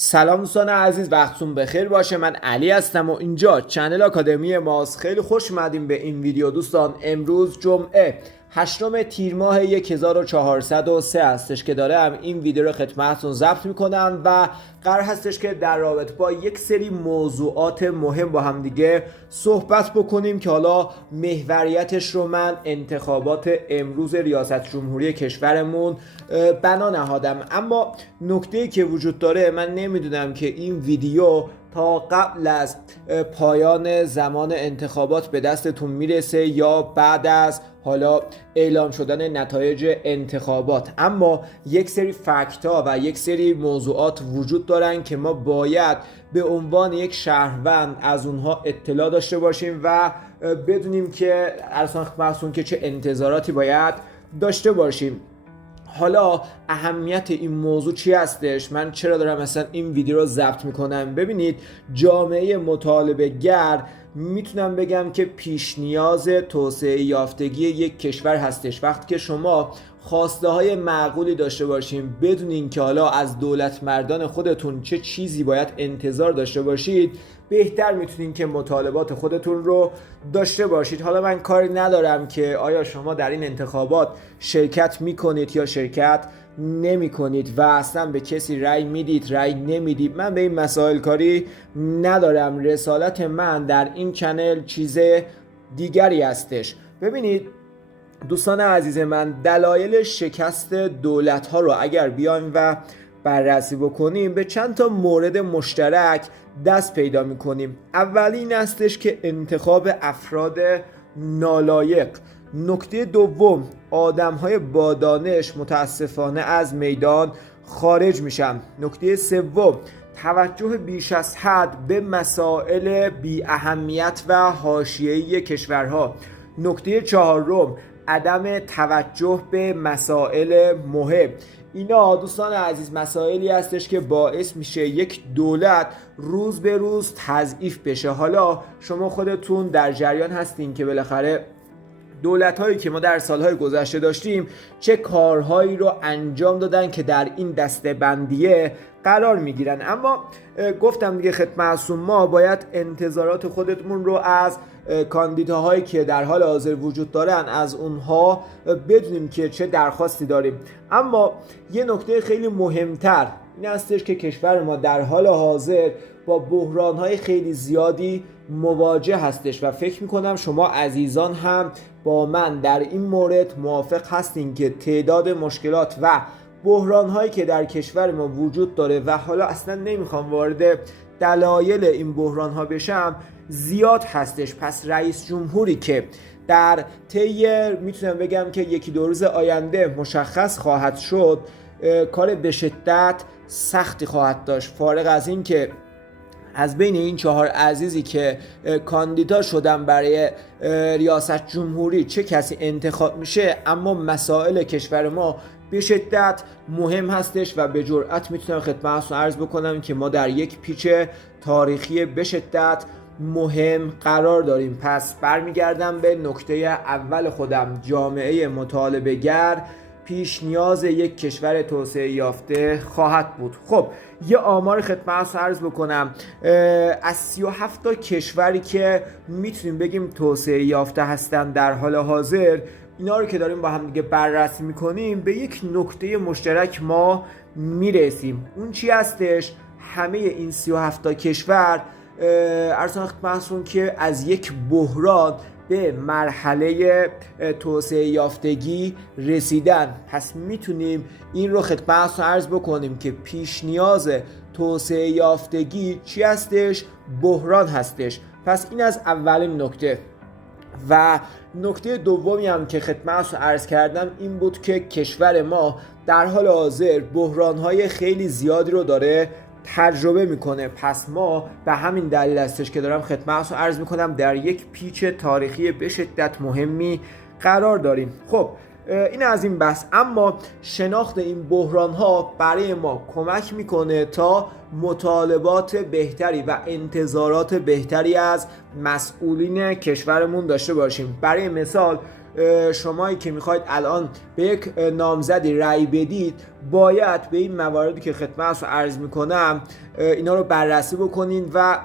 سلام دوستان عزیز، وقتتون بخیر باشه. من علی هستم و اینجا چنل آکادمی ماست. خیلی خوش اومدیم به این ویدیو دوستان. امروز جمعه 8 تیر ماه 1403 هستش که دارم این ویدیو رو خدمتتون ضبط میکنم و قرار هستش که در رابطه با یک سری موضوعات مهم با هم دیگه صحبت بکنیم که حالا محوریتش رو من انتخابات امروز ریاست جمهوری کشورمون بنا نهادم. اما نکته‌ای که وجود داره، من نمیدونم که این ویدیو تا قبل از پایان زمان انتخابات به دستتون میرسه یا بعد از حالا اعلام شدن نتایج انتخابات، اما یک سری فکت‌ها و یک سری موضوعات وجود دارن که ما باید به عنوان یک شهروند از اونها اطلاع داشته باشیم و بدونیم که اصلا که چه انتظاراتی باید داشته باشیم. حالا اهمیت این موضوع چی هستش؟ من چرا دارم مثلا این ویدیو رو ضبط میکنم؟ ببینید، جامعه مطالبه گر میتونم بگم که پیش نیاز توسعه یافتگی یک کشور هستش. وقتی که شما خواسته های معقولی داشته باشین، بدونین که حالا از دولت مردان خودتون چه چیزی باید انتظار داشته باشید، بهتر میتونین که مطالبات خودتون رو داشته باشید. حالا من کاری ندارم که آیا شما در این انتخابات شرکت میکنید یا شرکت نمی کنید و اصلا به کسی رأی میدید رأی نمیدید، من به این مسائل کاری ندارم. رسالت من در این چنل چیز دیگری هستش. ببینید دوستان عزیز من، دلایل شکست دولت ها رو اگر بیایم و بررسی بکنیم، به چند تا مورد مشترک دست پیدا میکنیم. اولی این هستش که انتخاب افراد نالایق. نکته دوم، آدم های با دانش متاسفانه از میدان خارج میشن. نکته سوم، توجه بیش از حد به مسائل بی اهمیت و حاشیه‌ای کشورها. نکته چهارم، عدم توجه به مسائل مهم. اینا دوستان عزیز مسائلی هستش که باعث میشه یک دولت روز به روز تضعیف بشه. حالا شما خودتون در جریان هستین که بالاخره دولت هایی که ما در سالهای گذشته داشتیم چه کارهایی رو انجام دادن که در این دسته بندیه قرار میگیرن. اما گفتم دیگه خدمتتون، ما باید انتظارات خودمون رو از کاندیداهایی که در حال حاضر وجود دارن از اونها بدونیم که چه درخواستی داریم. اما یه نکته خیلی مهمتر این هستش که کشور ما در حال حاضر با بحران‌های خیلی زیادی مواجه هستش و فکر میکنم شما عزیزان هم با من در این مورد موافق هستین که تعداد مشکلات و بحران‌هایی که در کشور ما وجود داره و حالا اصلا نمیخوام وارد دلایل این بحران‌ها بشم زیاد هستش. پس رئیس جمهوری که در طی میتونم بگم که یکی دو روز آینده مشخص خواهد شد، کار به شدت سختی خواهد داشت. فارغ از این که از بین این 4 عزیزی که کاندیدا شدن برای ریاست جمهوری چه کسی انتخاب میشه، اما مسائل کشور ما به شدت مهم هستش و به جرئت میتونم خدمتتون عرض بکنم که ما در یک پیچ تاریخی به شدت مهم قرار داریم. پس برمیگردم به نکته اول خودم، جامعه مطالبه گر پیش نیاز یک کشور توسعه یافته خواهد بود. خب یه آمار خدمتتون عرض بکنم، از 37 تا کشوری که میتونیم بگیم توسعه یافته هستن در حال حاضر، اینا رو که داریم با هم دیگه بررسی میکنیم، به یک نکته مشترک ما میرسیم. اون چی هستش؟ همه این 37 تا کشور ارزان خدمتتون که از یک بحران به مرحله توسعه یافتگی رسیدن. پس میتونیم این رو خدمتتون عرض بکنیم که پیش نیاز توسعه یافتگی چی هستش؟ بحران هستش. پس این از اولین نکته. و نکته دومی هم که خدمتتون عرض کردم این بود که کشور ما در حال حاضر بحران‌های خیلی زیادی رو داره تجربه میکنه. پس ما به همین دلیل هستش که دارم خدمتتون عرض میکنم در یک پیچ تاریخی به شدت مهمی قرار داریم. خب این از این بحث. اما شناخت این بحران ها برای ما کمک میکنه تا مطالبات بهتری و انتظارات بهتری از مسئولین کشورمون داشته باشیم. برای مثال شمایی که میخواید الان به یک نامزدی رأی بدید، باید به این مواردی که خدمتتون عرض میکنم اینا رو بررسی بکنید و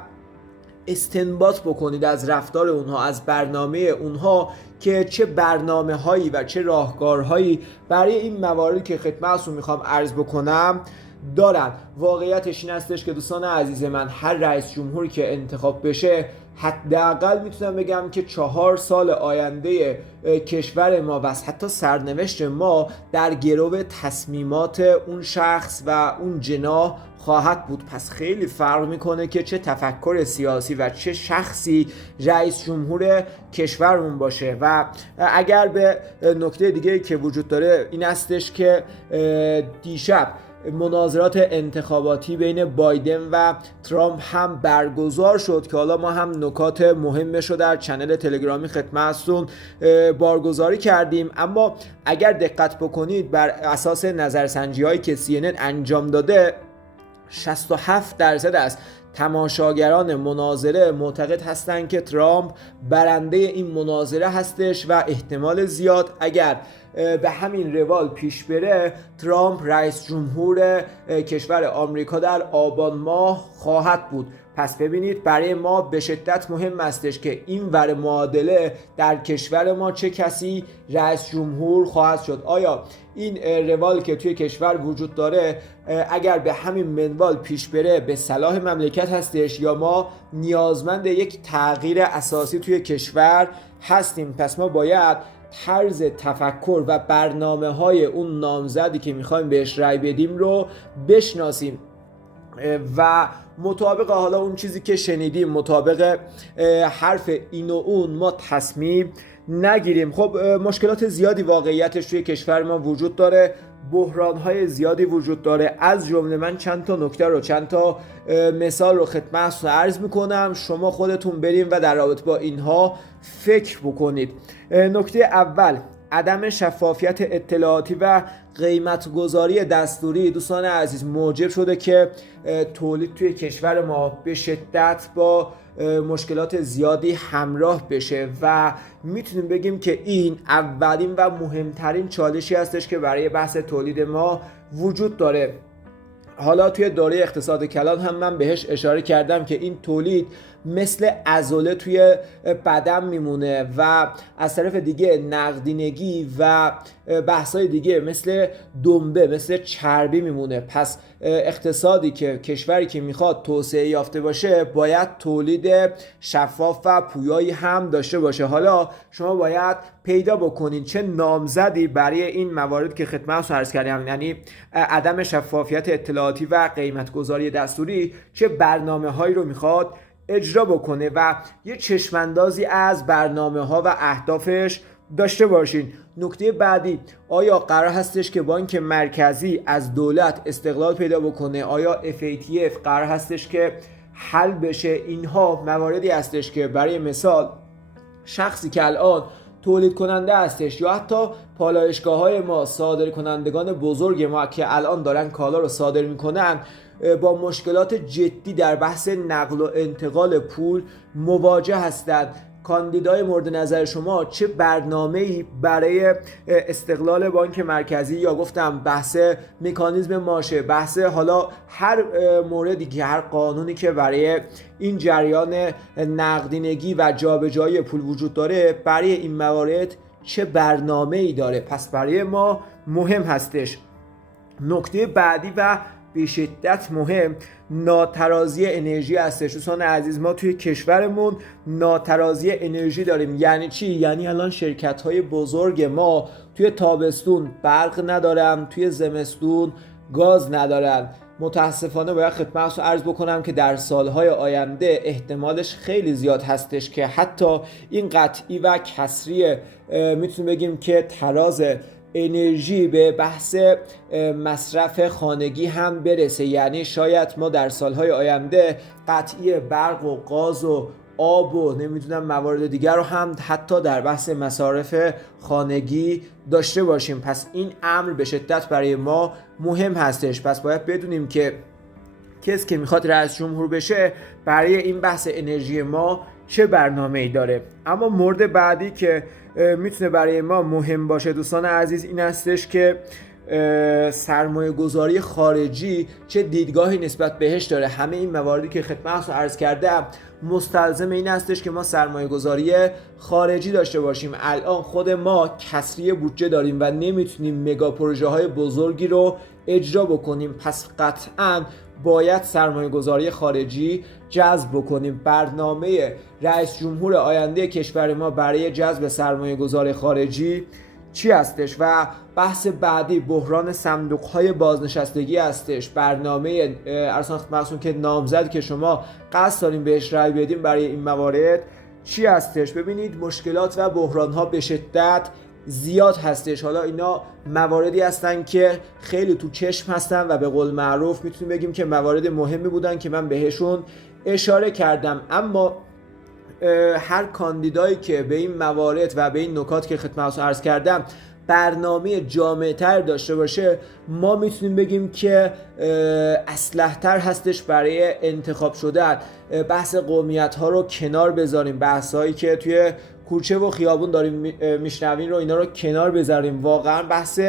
استنباط بکنید از رفتار اونها، از برنامه اونها که چه برنامه هایی و چه راهکارهایی برای این مواردی که خدمتتون میخوام عرض بکنم دارن. واقعیتش این هستش که دوستان عزیز من، هر رئیس جمهوری که انتخاب بشه، حداقل میتونم بگم که 4 سال آینده کشور ما و حتی سرنوشت ما در گرو تصمیمات اون شخص و اون جناح خواهد بود. پس خیلی فرق میکنه که چه تفکر سیاسی و چه شخصی رئیس جمهور کشورمون باشه. و اگر به نکته دیگه که وجود داره این هستش که دیشب مناظرات انتخاباتی بین بایدن و ترامپ هم برگزار شد که حالا ما هم نکات مهمش رو در چنل تلگرامی خدمتتون بارگذاری کردیم. اما اگر دقت بکنید بر اساس نظرسنجی هایی که CNN انجام داده، 67% از تماشاگران مناظره معتقد هستند که ترامپ برنده این مناظره هستش و احتمال زیاد اگر به همین روال پیش بره ترامپ رئیس جمهور کشور آمریکا در آبان ماه خواهد بود. پس ببینید برای ما به شدت مهم استش که این ور معادله در کشور ما چه کسی رئیس جمهور خواهد شد. آیا این روال که توی کشور وجود داره اگر به همین منوال پیش بره به صلاح مملکت هستش یا ما نیازمند یک تغییر اساسی توی کشور هستیم؟ پس ما باید طرز تفکر و برنامه های اون نامزدی که میخوایم بهش رأی بدیم رو بشناسیم و مطابق حالا اون چیزی که شنیدیم، مطابق حرف این و اون ما تصمیم نگیریم. خب مشکلات زیادی واقعیتش توی کشور ما وجود داره، بحران‌های زیادی وجود داره. از جمله من چند تا نکته رو، چند تا مثال رو خدمتتون عرض میکنم، شما خودتون بریم و در رابطه با اینها فکر بکنید. نکته اول، عدم شفافیت اطلاعاتی و قیمت‌گذاری دستوری دوستان عزیز موجب شده که تولید توی کشور ما به شدت با مشکلات زیادی همراه بشه و میتونیم بگیم که این اولین و مهمترین چالشی هستش که برای بحث تولید ما وجود داره. حالا توی دوره اقتصاد کلان هم من بهش اشاره کردم که این تولید مثل عضله توی بدن میمونه و از طرف دیگه نقدینگی و بحثای دیگه مثل دنبه، مثل چربی میمونه. پس اقتصادی که کشوری که میخواد توسعه یافته باشه باید تولید شفاف و پویایی هم داشته باشه. حالا شما باید پیدا بکنین چه نامزدی برای این موارد که خدمتتون عرض کردم، یعنی عدم شفافیت اطلاعاتی و قیمت‌گذاری دستوری، چه برنامه‌هایی رو میخواد اجرا بکنه و یه چشماندازی از برنامه‌ها و اهدافش داشته باشین. نکته بعدی، آیا قرار هستش که بانک مرکزی از دولت استقلال پیدا بکنه؟ آیا FATF قرار هستش که حل بشه؟ اینها مواردی هستش که برای مثال شخصی که الان تولید کننده هستش یا حتی پالایشگاه‌های ما، صادر کنندگان بزرگ ما که الان دارن کالا رو صادر میکنن، با مشکلات جدی در بحث نقل و انتقال پول مواجه هستند. کاندیدای مورد نظر شما چه برنامه‌ای برای استقلال بانک مرکزی یا گفتم بحث مکانیزم ماشه، بحث حالا هر موردی که هر قانونی که برای این جریان نقدینگی و جابجایی پول وجود داره، برای این موارد چه برنامه‌ای داره؟ پس برای ما مهم هستش. نکته بعدی و به شدت مهم، ناترازی انرژی هستش. دوستان عزیز، ما توی کشورمون ناترازی انرژی داریم. یعنی چی؟ یعنی الان شرکت‌های بزرگ ما توی تابستون برق ندارن، توی زمستون گاز ندارن. متاسفانه باید خدمتتون عرض بکنم که در سالهای آینده احتمالش خیلی زیاد هستش که حتی این قطعی و کسری میتونیم بگیم که تراز انرژی به بحث مصرف خانگی هم برسه. یعنی شاید ما در سالهای آینده قطعی برق و گاز و آب و نمیدونم موارد دیگر رو هم حتی در بحث مصارف خانگی داشته باشیم. پس این امر به شدت برای ما مهم هستش. پس باید بدونیم که کسی که میخواد رئیس جمهور بشه برای این بحث انرژی ما چه برنامه‌ای داره. اما مورد بعدی که میتونه برای ما مهم باشه دوستان عزیز این هستش که سرمایه گذاری خارجی چه دیدگاهی نسبت بهش داره. همه این مواردی که خدمتتون عرض کردم مستلزم این هستش که ما سرمایه گذاری خارجی داشته باشیم. الان خود ما کسری بودجه داریم و نمیتونیم مگا پروژه های بزرگی رو اجرا بکنیم. پس قطعاً باید سرمایه گذاری خارجی جذب بکنیم. برنامه رئیس جمهور آینده کشور ما برای جذب سرمایه گذاری خارجی چی هستش؟ و بحث بعدی بحران صندوق‌های بازنشستگی هستش. برنامه ارسان خدمتتون که نامزد که شما قصد دارین بهش رأی بدین برای این موارد چی هستش؟ ببینید مشکلات و بحران‌ها به شدت زیاد هستش. حالا اینا مواردی هستن که خیلی تو چشم هستن و به قول معروف میتونیم بگیم که موارد مهمی بودن که من بهشون اشاره کردم. اما هر کاندیدایی که به این موارد و به این نکات که خدمتتون عرض کردم برنامه جامع‌تر داشته باشه ما میتونیم بگیم که اصلح‌تر هستش برای انتخاب شدن. بحث قومیت ها رو کنار بذاریم، بحث هایی که توی کوچه و خیابون داریم میشنوین رو اینا رو کنار بذاریم. واقعا بحث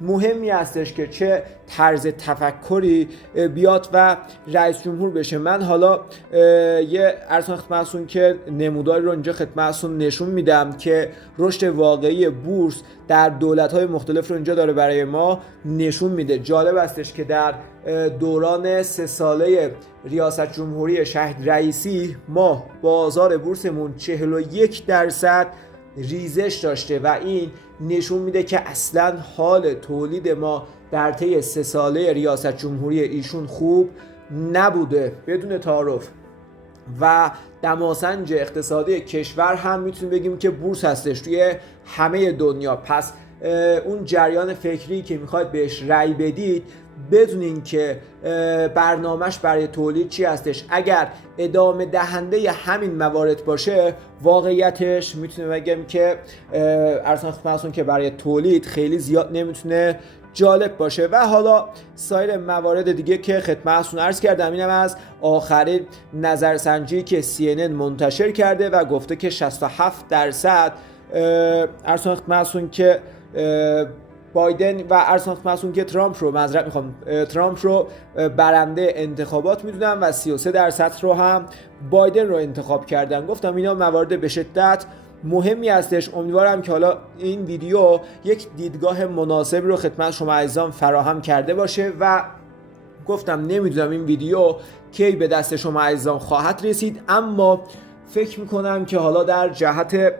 مهمی هستش که چه طرز تفکری بیاد و رئیس جمهور بشه. من حالا یه ارسان خدمتتون که نموداری رو اینجا خدمتتون نشون میدم که رشد واقعی بورس در دولت‌های مختلف رو اینجا داره برای ما نشون میده. جالب هستش که در دوران 3 ساله ریاست جمهوری شهید رئیسی ما بازار بورسمون 41% ریزش داشته و این نشون میده که اصلا حال تولید ما در طی 3 ساله ریاست جمهوری ایشون خوب نبوده بدون تعارف. و دماسنج اقتصادی کشور هم میتونیم بگیم که بورس هستش توی همه دنیا. پس اون جریان فکری که میخواید بهش رأی بدید بدونین که برنامهش برای تولید چی هستش. اگر ادامه دهنده همین موارد باشه واقعیتش میتونم بگم که ارسان خدمتتون که برای تولید خیلی زیاد نمیتونه جالب باشه. و حالا سایر موارد دیگه که خدمتتون عرض کردم اینم از آخرین نظرسنجی که CNN منتشر کرده و گفته که 67% ارسان خدمتتون که بایدن و ارسان خدمتتون که ترامپ رو برنده انتخابات میدونن و 33% رو هم بایدن رو انتخاب کردن. گفتم اینا موارد به شدت مهمی هستش. امیدوارم که حالا این ویدیو یک دیدگاه مناسب رو خدمت شما عزیزان فراهم کرده باشه و گفتم نمیدونم این ویدیو کی به دست شما عزیزان خواهد رسید، اما فکر میکنم که حالا در جهت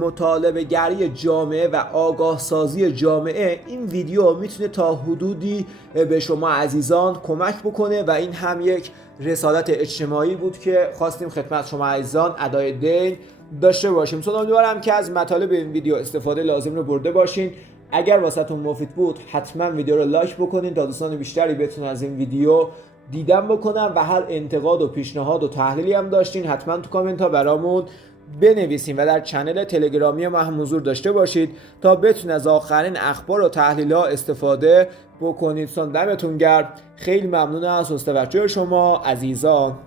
مطالبه گری جامعه و آگاه سازی جامعه این ویدیو میتونه تا حدودی به شما عزیزان کمک بکنه و این هم یک رسالت اجتماعی بود که خواستیم خدمت شما عزیزان ادای دین داشته باشیم. امیدوارم که از مطالب این ویدیو استفاده لازم رو برده باشین. اگر واسهتون مفید بود حتما ویدیو رو لایک بکنین تا دوستان بیشتری بتونن از این ویدیو دیدن بکنم و هر انتقاد و پیشنهاد و تحلیلی هم داشتین حتما تو کامنت ها برامون بنویسین و در چنل تلگرامی ما هم حضور داشته باشید تا بتونید از آخرین اخبار و تحلیل ها استفاده بکنید. دمتون گرم. خیلی ممنون از توجه شما عزیزان.